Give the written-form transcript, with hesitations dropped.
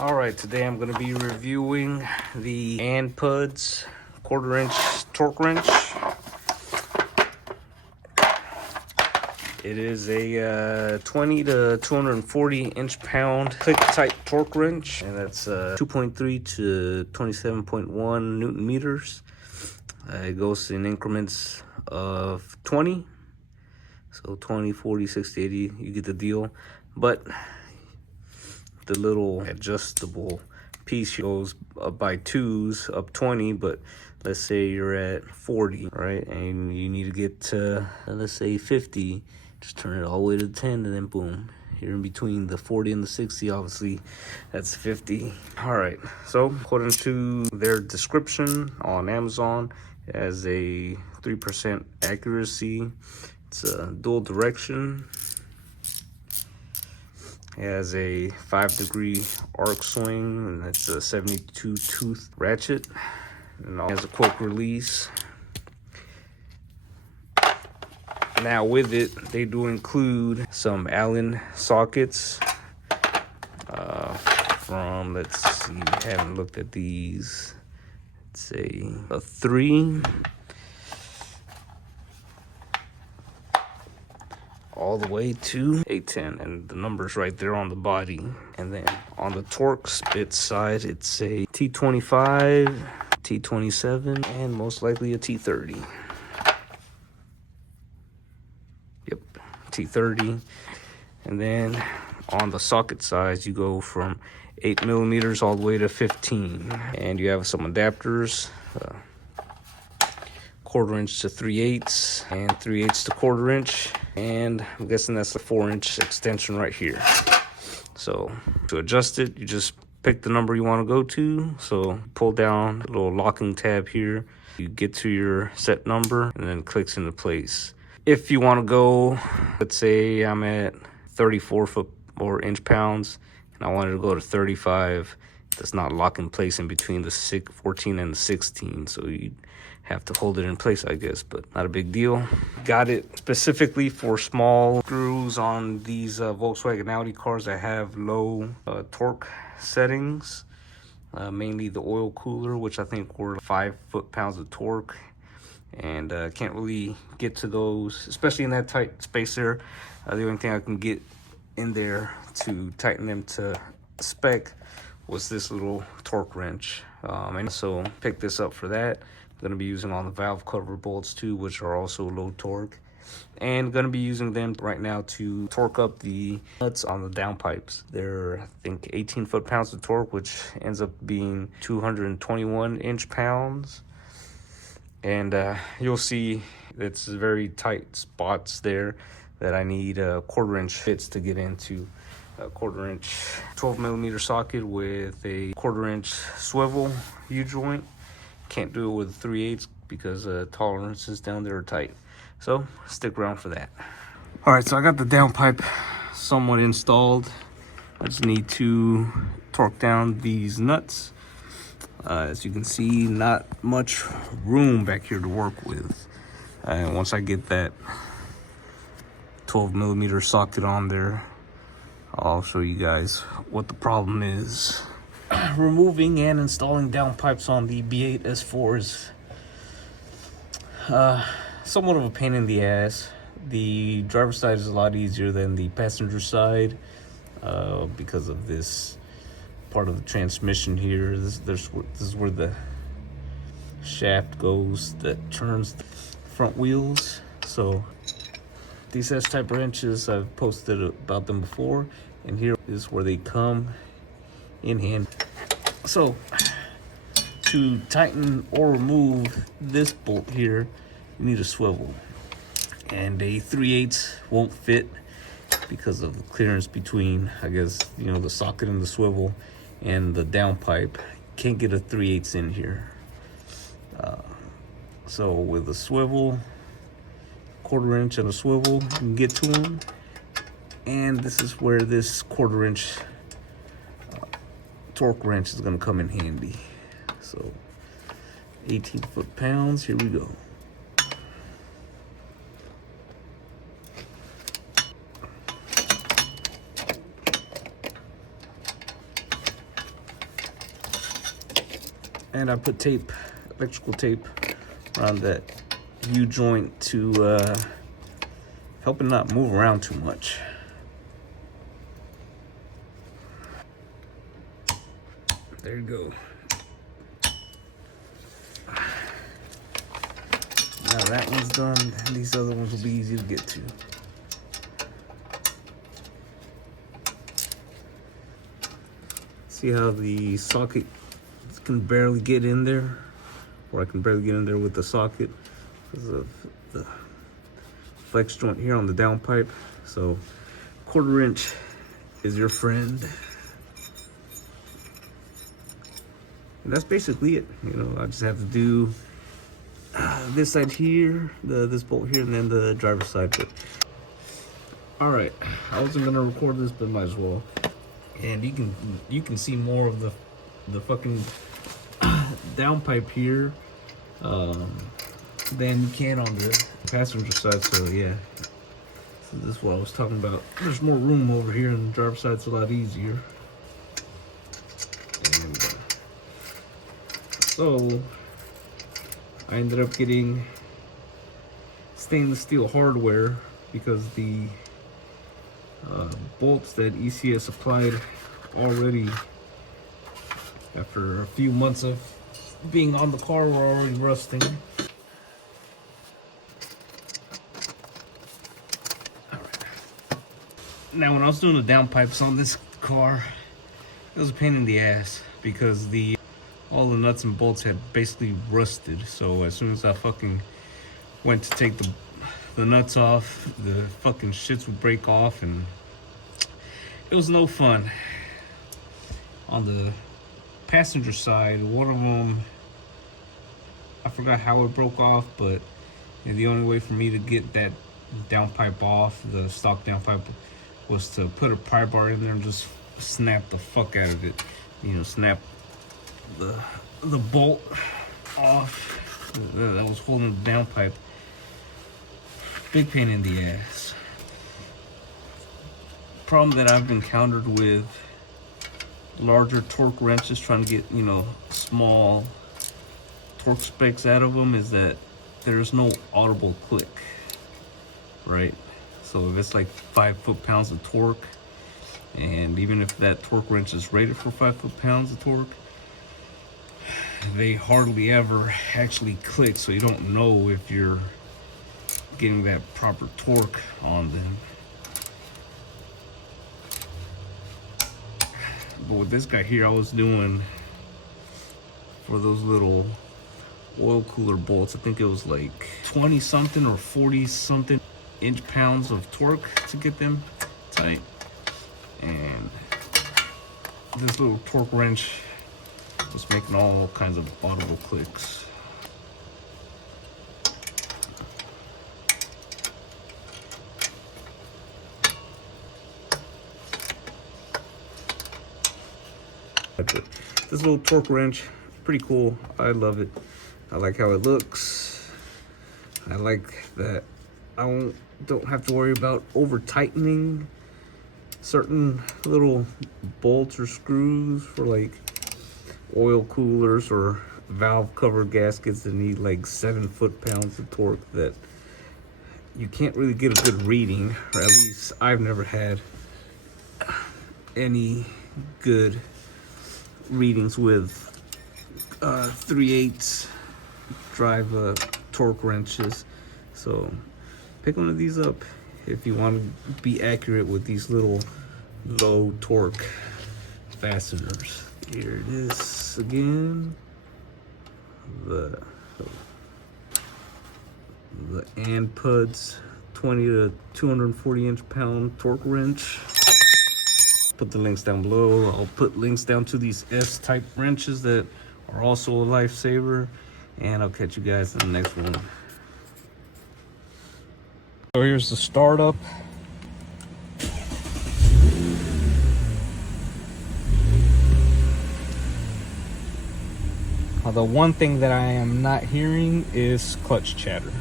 Alright, today I'm going to be reviewing the ANDPUDS 1/4 inch torque wrench. It is a 20 to 240 inch-pound click-type torque wrench, and that's 2.3 to 27.1 Newton meters. It goes in increments of 20, so 20, 40, 60, 80, you get the deal. But the little adjustable piece goes up by 2s, up 20, but let's say you're at 40, right? And you need to get to, let's say 50, just turn it all the way to 10, and then boom. You're in between the 40 and the 60, obviously, that's 50. All right, so according to their description on Amazon, it has a 3% accuracy. It's a dual direction. It has a 5-degree arc swing, and it's a 72 tooth ratchet, and it has a quick release. Now with it, they do include some Allen sockets from, let's see, I haven't looked at these. It's a 3 all the way to 810, and the number's right there on the body. And then on the torque bit side, it's a T25, T27, and most likely a T30. Yep, T30. And then on the socket size, you go from 8 millimeters all the way to 15. And you have some adapters, 1/4 inch to 3/8, and 3/8 to 1/4 inch. And I'm guessing that's the 4-inch extension right here. So to adjust it, you just pick the number you want to go to. So pull down the little locking tab here. You get to your set number, and then it clicks into place. If you want to go, let's say I'm at 34 foot or inch-pounds, and I wanted to go to 35, that's not locked in place in between the 14 and the 16. So you have to hold it in place, I guess, but not a big deal. Got it specifically for small screws on these Volkswagen Audi cars that have low torque settings, mainly the oil cooler, which I think were 5 foot-pounds of torque, and can't really get to those, especially in that tight space there. The only thing I can get in there to tighten them to spec was this little torque wrench, and so pick this up for that. Going to be using all the valve cover bolts too, which are also low torque, and going to be using them right now to torque up the nuts on the downpipes. They're, I think, 18 foot-pounds of torque, which ends up being 221 inch-pounds. And you'll see it's very tight spots there that I need 1/4 inch fits to get into. A 1/4 inch 12 millimeter socket with a 1/4 inch swivel U-joint. Can't do it with 3/8 because tolerances down there are tight. So stick around for that. All right, so I got the downpipe somewhat installed. I just need to torque down these nuts. As you can see, not much room back here to work with. And once I get that 12 millimeter socket on there, I'll show you guys what the problem is. Removing and installing downpipes on the B8 S4 is somewhat of a pain in the ass. The driver's side is a lot easier than the passenger side because of this part of the transmission here. This is where the shaft goes that turns the front wheels. So these S-type wrenches, I've posted about them before, and here is where they come in hand. So to tighten or remove this bolt here, you need a swivel, and a 3/8 won't fit because of the clearance between, I guess, you know, the socket and the swivel and the downpipe. Can't get a 3/8 in here. So with a swivel, 1/4 inch and a swivel, you can get to them. And this is where this 1/4 inch torque wrench is going to come in handy. So 18 foot-pounds, here we go. And I put tape, electrical tape, around that U-joint to help it not move around too much. There you go. Now that one's done, and these other ones will be easy to get to. See how the socket can barely get in there? Or I can barely get in there with the socket because of the flex joint here on the downpipe. So 1/4 inch is your friend. And that's basically it. You know, I just have to do this side here, this bolt here, and then the driver's side. But all right, I wasn't gonna record this, but might as well. And you can see more of the fucking downpipe here than you can on the passenger side. So yeah, so this is what I was talking about. There's more room over here, and the driver's side's a lot easier. And so I ended up getting stainless steel hardware because the bolts that ECS supplied already, after a few months of being on the car, were already rusting. Alright. Now when I was doing the downpipes on this car, it was a pain in the ass because all the nuts and bolts had basically rusted. So as soon as I fucking went to take the nuts off, the fucking shits would break off, and it was no fun. On the passenger side, one of them, I forgot how it broke off, but the only way for me to get that downpipe off, the stock downpipe, was to put a pry bar in there and just snap the fuck out of it. You know, snap the bolt off that was holding the downpipe. Big pain in the ass. Problem that I've encountered with larger torque wrenches trying to get, you know, small torque specs out of them is that there's no audible click, right? So if it's like 5 foot-pounds of torque, and even if that torque wrench is rated for 5 foot-pounds of torque, they hardly ever actually click, so you don't know if you're getting that proper torque on them. But with this guy here, I was doing, for those little oil cooler bolts, I think it was like 20 something or 40 something inch-pounds of torque to get them tight. And this little torque wrench was making all kinds of audible clicks. This little torque wrench, pretty cool. I love it. I like how it looks. I like that I don't have to worry about over tightening certain little bolts or screws for like oil coolers or valve cover gaskets that need like 7 foot-pounds of torque that you can't really get a good reading, or at least I've never had any good readings with 3/8 drive torque wrenches. So pick one of these up if you want to be accurate with these little low torque fasteners. Here it is again, the ANDPUDS 20 to 240 inch-pound torque wrench. Put the links down below. I'll put links down to these S-type wrenches that are also a lifesaver, and I'll catch you guys in the next one. So here's the startup. The one thing that I am not hearing is clutch chatter.